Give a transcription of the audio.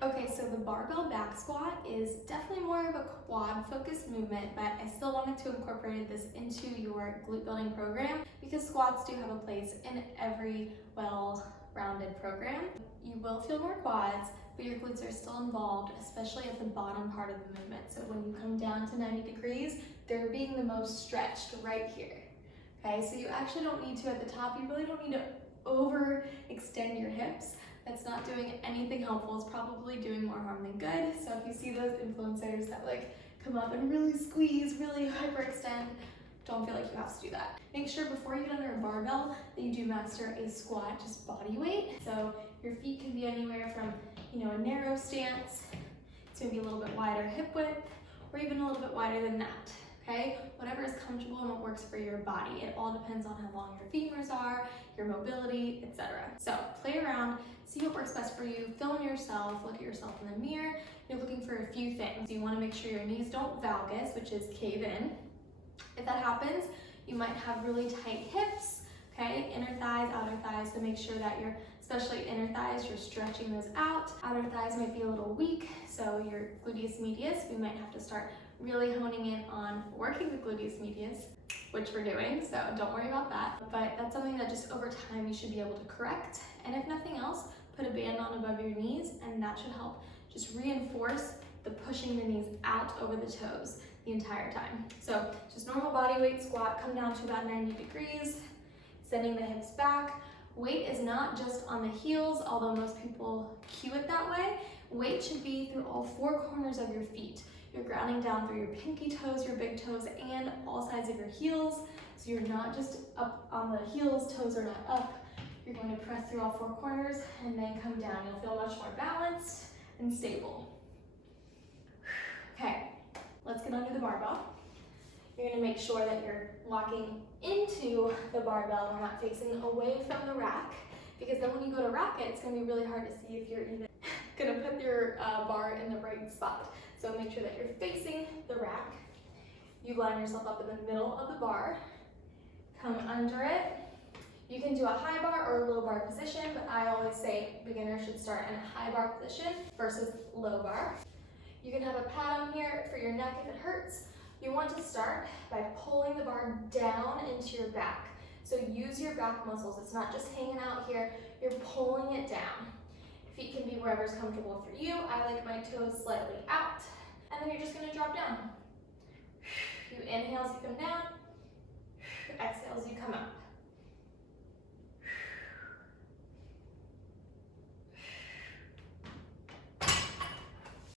Okay, so the barbell back squat is definitely more of a quad focused movement, but I still wanted to incorporate this into your glute building program because squats do have a place in every well-rounded program. You will feel more quads, but your glutes are still involved, especially at the bottom part of the movement. So when you come down to 90 degrees, they're being the most stretched right here. Okay, so you actually don't need to at the top, you really don't need to overextend your hips. That's not doing anything helpful. It's probably doing more harm than good. So if you see those influencers that like come up and really squeeze, really hyperextend, don't feel like you have to do that. Make sure before you get under a barbell that you do master a squat, just body weight. So your feet can be anywhere from, a narrow stance to maybe a little bit wider hip width, or even a little bit wider than that. Okay, whatever is comfortable and what works for your body. It all depends on how long your femurs are, your mobility, etc. So play around, see what works best for you, film yourself, look at yourself in the mirror. You're looking for a few things. You want to make sure your knees don't valgus, which is cave in. If that happens, you might have really tight hips, okay? Inner thighs, outer thighs, so make sure that especially inner thighs, you're stretching those out. Outer thighs might be a little weak, so your gluteus medius, we might have to start really honing in on working the gluteus medius, which we're doing, so don't worry about that. But that's something that just over time you should be able to correct. And if nothing else, put a band on above your knees, and that should help just reinforce the pushing the knees out over the toes the entire time. So just normal body weight squat, come down to about 90 degrees, sending the hips back. Weight is not just on the heels, although most people cue it that way. Weight should be through all four corners of your feet. You're grounding down through your pinky toes, your big toes, and all sides of your heels. So you're not just up on the heels, toes are not up. You're going to press through all four corners and then come down. You'll feel much more balanced and stable. Okay, let's get under the barbell. You're going to make sure that you're locking into the barbell and not facing away from the rack, because then when you go to rack it, it's going to be really hard to see if you're even going to put your bar in the right spot. So make sure that you're facing the rack. You line yourself up in the middle of the bar, come under it. You can do a high bar or a low bar position, but I always say beginners should start in a high bar position versus low bar. You can have a pad on here for your neck if it hurts. You want to start by pulling the bar down into your back. So use your back muscles. It's not just hanging out here, you're pulling it down. Feet can be wherever's comfortable for you. I like my toes slightly out. And then you're just gonna drop down. You inhale as you come down, exhale as you come up.